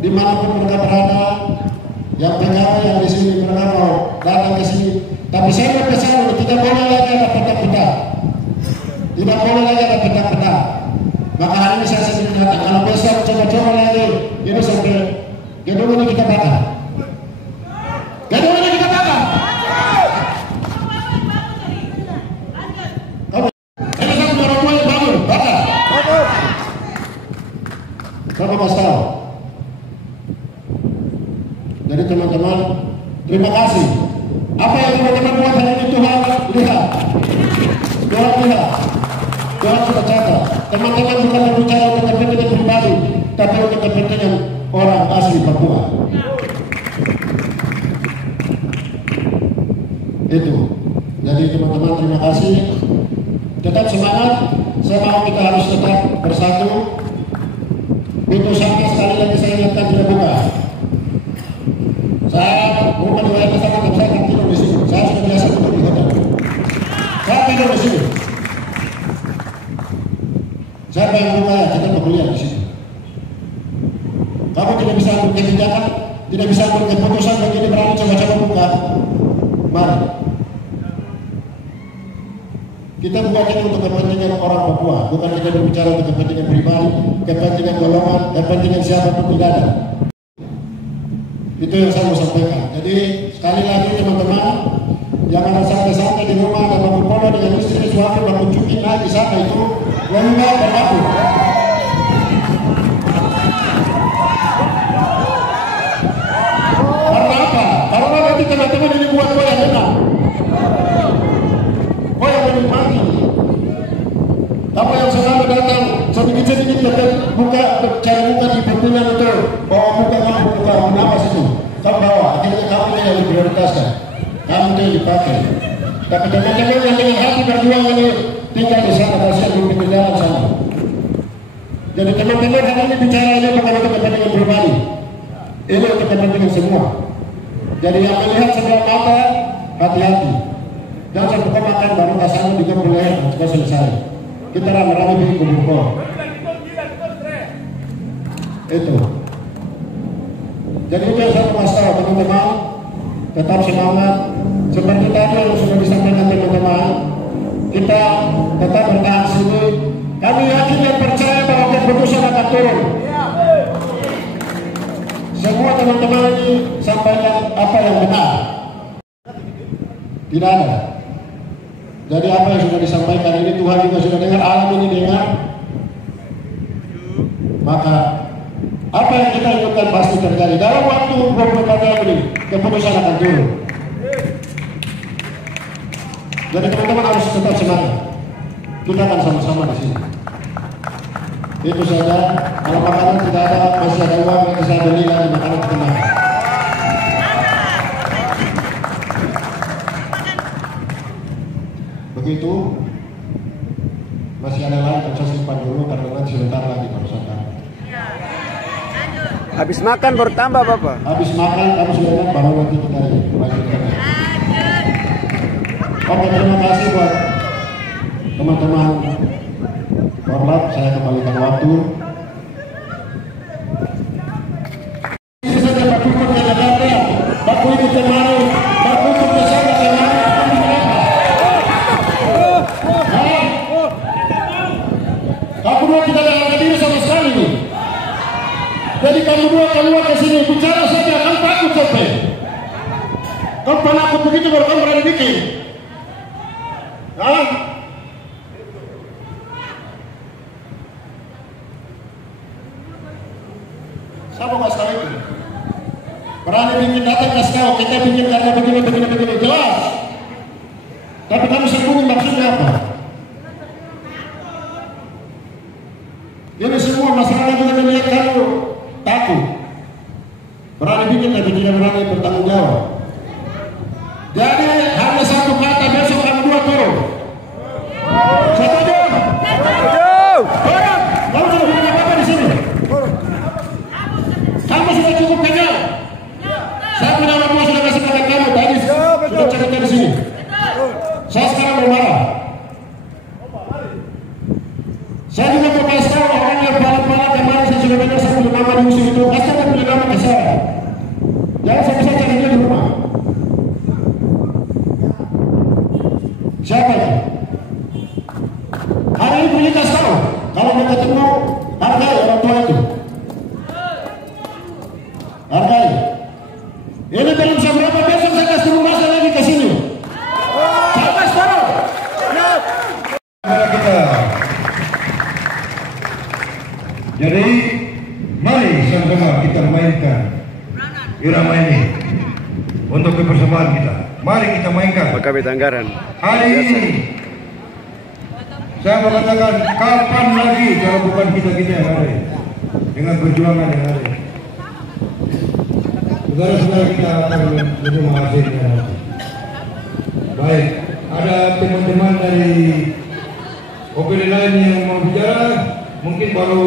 dimanapun mereka berada, yang PKK yang di sini mereka mau datang ke sini. Tapi saya berpesan tidak boleh lagi ada peta-peta, tidak boleh lagi ada peta-peta. Maka hari ini saya sendiri datang. Kalau besok coba-coba lagi, ini sampai gedung ini kita bakar. Gedung ini kita bakar. Ada satu orang tua yang bangun, bakar. Berapa mas tahu? Jadi teman-teman, terima kasih. Apa yang teman-teman buat hari ini Tuhan lihat. Tuhan lihat. Tuhan sudah catat. Teman-teman bukan berbicara untuk kepentingan pribadi, tapi untuk kepentingan orang asli Papua. Itu. Jadi teman-teman terima kasih. Tetap semangat. Saya mau kita harus tetap bersatu. Pintu sampai sekali lagi saya ingatkan tidak buka. Saya bukan wilayah kesana, tapi saya akan tidur di sini. Saya sudah biasa tidur di hotel. Saya tidur di sini. Siapa yang buka ya kita berkuliah di sini. Kamu tidak bisa ambil kebijakan, tidak bisa ambil keputusan begini berani coba-coba buka. Mari. Kita bukan ini untuk kepentingan orang Papua, bukan kita berbicara untuk kepentingan pribadi, kepentingan golongan, kepentingan siapapun tidak ada. Itu yang saya mau sampaikan. Jadi sekali lagi teman-teman, jangan santai-santai di rumah dan bangun pola dengan istri suami bangun cuci naik di sana itu lebih baik berlaku. Karena apa? Karena nanti teman-teman ini buat kau yang enak, kau yang menikmati. Kamu yang selalu datang sedikit-sedikit buka cara buka di pertemuan itu, bawa buka kamu buka apa situ, kamu bawa. Akhirnya kamu yang diprioritaskan, kamu yang dipakai. Tapi teman-teman yang dengan hati berjuang ini tinggal di sana, kasihan di pinggir jalan sana. Jadi teman-teman hari ini bicara ini bukan untuk kepentingan pribadi, ini untuk kepentingan semua. Jadi yang melihat sebelah mata, hati-hati. Jangan sampai makan baru kasar juga boleh sudah selesai. Kita rame-rame di kumpul. Itu. Jadi itu yang satu masalah teman-teman. Tetap semangat. Seperti tadi yang sudah disampaikan teman-teman, kita tetap bertahan sini. Kami yakin dan percaya bahwa keputusan akan turun. Semua teman-teman ini sampaikan apa yang benar. Tidak ada. Jadi apa yang sudah disampaikan ini Tuhan juga sudah dengar, alam ini dengar. Maka apa yang kita inginkan pasti terjadi. Dalam waktu 24 jam ini keputusan akan turun. Jadi teman-teman harus tetap semangat. Kita akan sama-sama di sini. Itu saja. Kalau makanan tidak ada, masih ada uang yang bisa beli lagi makanan kita makan. Begitu. Masih ada lain yang saya simpan dulu karena nanti sebentar lagi baru saja. Habis makan bertambah Bapak. Habis makan kamu sudah lihat baru nanti kita lanjutkan. Oke, terima kasih buat teman-teman Korlap. Saya kembalikan waktu. Ini saja Pak Cukup ke Jakarta, Pak Cukup kemarin, Pak Cukup ke sana kemarin. Aku dua tidak ada harga diri sama sekali nih. Jadi kamu dua keluar ke sini bicara saja, kan takut sampai. Kamu penakut begitu baru kamu berani bikin. Hah? Saya mau kasih tahu itu. Berani bikin datang kasih tahu, kita bikin karena begini, jelas. Tapi kamu sembunyi maksudnya apa? Ini semua masalah juga melihat kamu takut. Berani bikin tapi tidak berani bertanggung jawab. Jadi hanya satu kata, besok kamu dua turun. Setuju? Orang, kamu sudah bikin apa di sini? Kamu sudah cukup kenyang. Saya punya orang tua sudah kasih makan kamu tadi sudah cerita di sini. Saya sekarang mau marah. Saya juga mau kasih tahu orang yang balap-balap kemarin saya sudah dengar saya punya nama di musim itu. Kasih saya punya nama ke saya. Jangan sampai mau ketemu, hargai orang tua itu. Hargai. Ini belum seberapa, besok saya kasih rumah saya lagi ke sini. Sampai sekarang. Kita. Jadi mari sama-sama kita mainkan irama ini untuk kebersamaan kita. Mari kita mainkan. Kabit Anggaran. Hari ini saya mau katakan, kapan lagi kalau bukan kita-kita yang ada dengan perjuangan yang ada. Saudara-saudara kita akan lebih menghasilkan. Baik, ada teman-teman dari OPD lain yang mau bicara, mungkin baru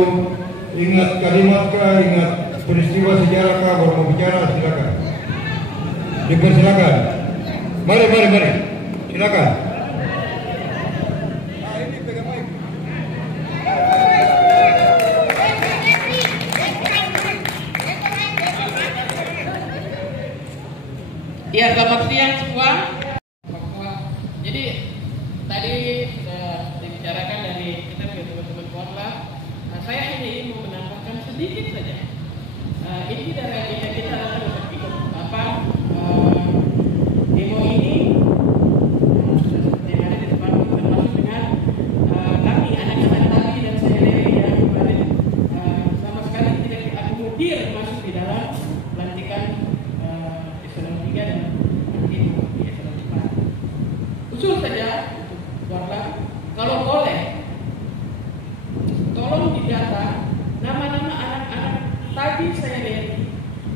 ingat kalimat kah, ingat peristiwa sejarah kah, baru mau bicara, silakan. Dipersilakan. Mari, silakan. Ya, selamat siang semua. Jadi tadi sudah dibicarakan dari kita punya teman-teman Korla. Saya hanya ingin menambahkan sedikit saja. Ini dari agenda kita adalah ikut demo ini yang ada di depan, termasuk dengan kami anak-anak tadi dan saya yang kemarin sama sekali tidak diakomodir masuk di dalam pelantikan eselon 3 dan mungkin di eselon 4. Usul saja, Korla, kalau boleh, tolong didata nama-nama anak-anak tadi saya lihat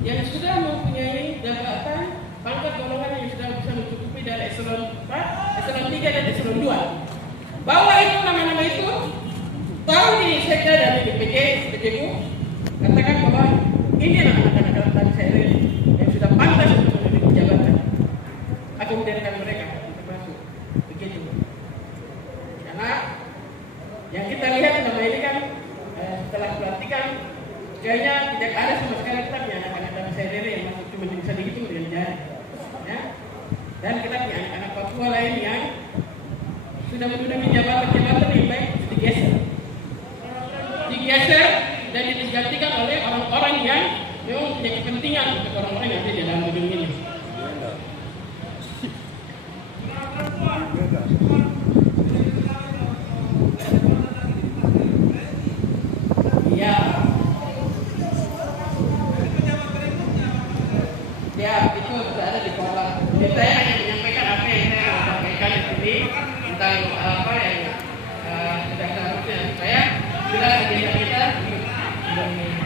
yang sudah mempunyai jabatan pangkat golongan yang sudah bisa mencukupi dari eselon 4, eselon 3 dan eselon 2. Bawa itu nama-nama itu, tahu di sekda dan di PJU, katakan bahwa ini anak-anak tadi saya lihat yang sudah pantas untuk memiliki jabatan. Akomodirkan mereka termasuk begitu. Karena yang kita lihat selama ini kan setelah pelantikan kayaknya tidak ada sama sekali kita punya anak-anak dari Serere yang masuk cuma bisa dihitung dengan jari, ya. Dan kita punya anak-anak Papua lain yang sudah menduduki jabatan-jabatan yang baik digeser dan digantikan oleh orang-orang yang memang punya kepentingan untuk orang-orang yang ada di dalam gedung ini. Ya, itu sudah ada di Korla. Jadi saya hanya menyampaikan apa yang saya sampaikan di sini tentang apa yang sudah seharusnya saya sudah agenda kita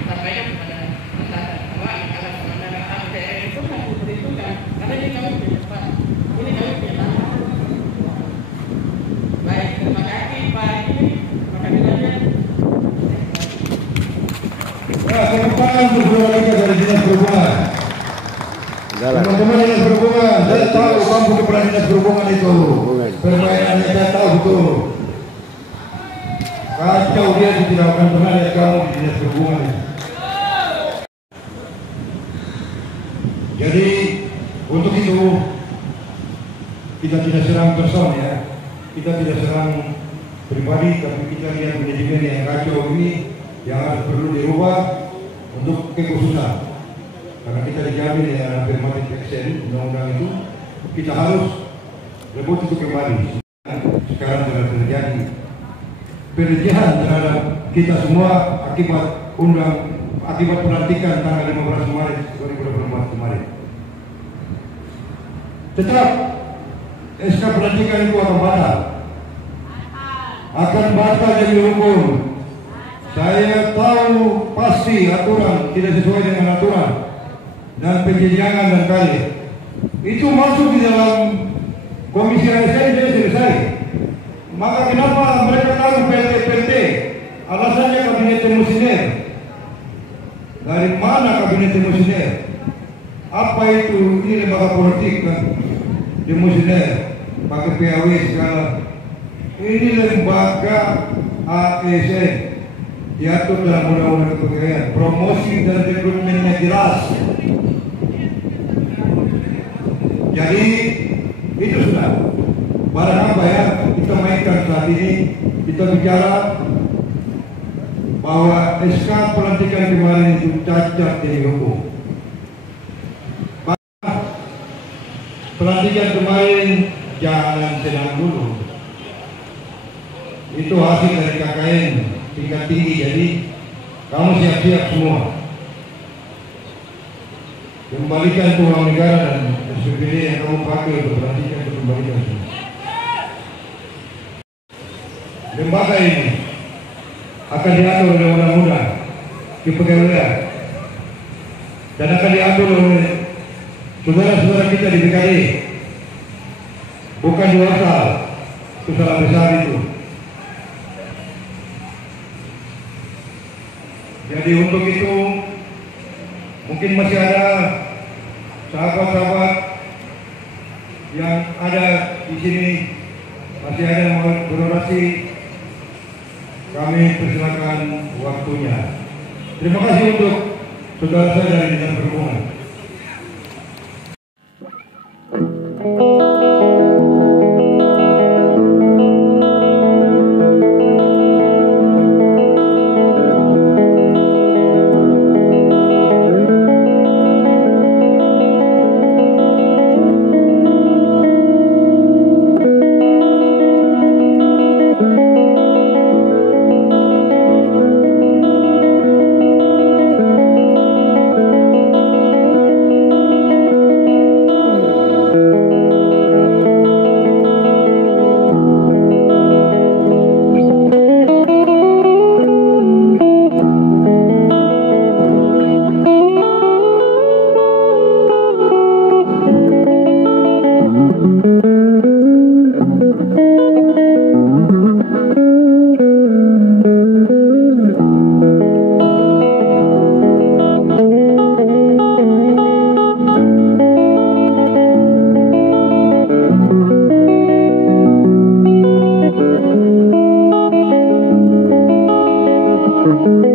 sampaikan kepada masyarakat bahwa anak saya itu harus diperhitungkan karena ini kami punya tempat, ini kami punya tanah. Baik, terima kasih Pak. Terima kasih banyak. Kemudian beberapa kita dari dinas perhubungan. Teman-teman dinas perhubungan, saya tahu kamu kepala dinas perhubungan itu. Permainannya saya tahu betul. Kacau dia tidak akan pernah lihat kamu di dinas perhubungan. Jadi untuk itu kita tidak serang person ya, kita tidak serang pribadi, tapi kita lihat manajemen yang kacau ini yang harus perlu dirubah untuk kekhususan. Karena kita dijamin dengan affirmative action undang-undang itu, kita harus rebut itu kembali. Sekarang telah terjadi pelecehan terhadap kita semua akibat pelantikan tanggal 15 Maret 2024 kemarin. Tetap SK pelantikan itu akan batal jadi hukum. Saya tahu pasti aturan tidak sesuai dengan aturan dan penjenjangan dan kali itu masuk di dalam komisi ASN jadi selesai. Maka kenapa mereka taruh PLT? Alasannya kabinet demosioner. Dari mana kabinet demosioner? Apa itu? Ini lembaga politik kan? Demosioner pakai PAW segala. Ini lembaga ASN diatur dalam undang-undang kepegawaian. Promosi dan rekrutmennya jelas. Jadi itu sudah. Barang apa ya kita mainkan saat ini, kita bicara bahwa SK pelantikan kemarin itu cacat dari hukum. Pelantikan kemarin jangan senang dulu. Itu hasil dari KKN tingkat tinggi, jadi kamu siap-siap semua. Kembalikan uang negara dan SPBD yang kamu pakai untuk pelantikan itu kembalikan semua. Lembaga ini akan diatur oleh undang-undang kepegawaian dan akan diatur oleh saudara-saudara kita di BKD. Bukan dua hal, itu salah besar itu. Jadi untuk itu mungkin masih ada sahabat-sahabat yang ada di sini masih ada yang mau berorasi. Kami persilakan waktunya. Terima kasih untuk saudara saya dari Dinas Perhubungan. Thank you.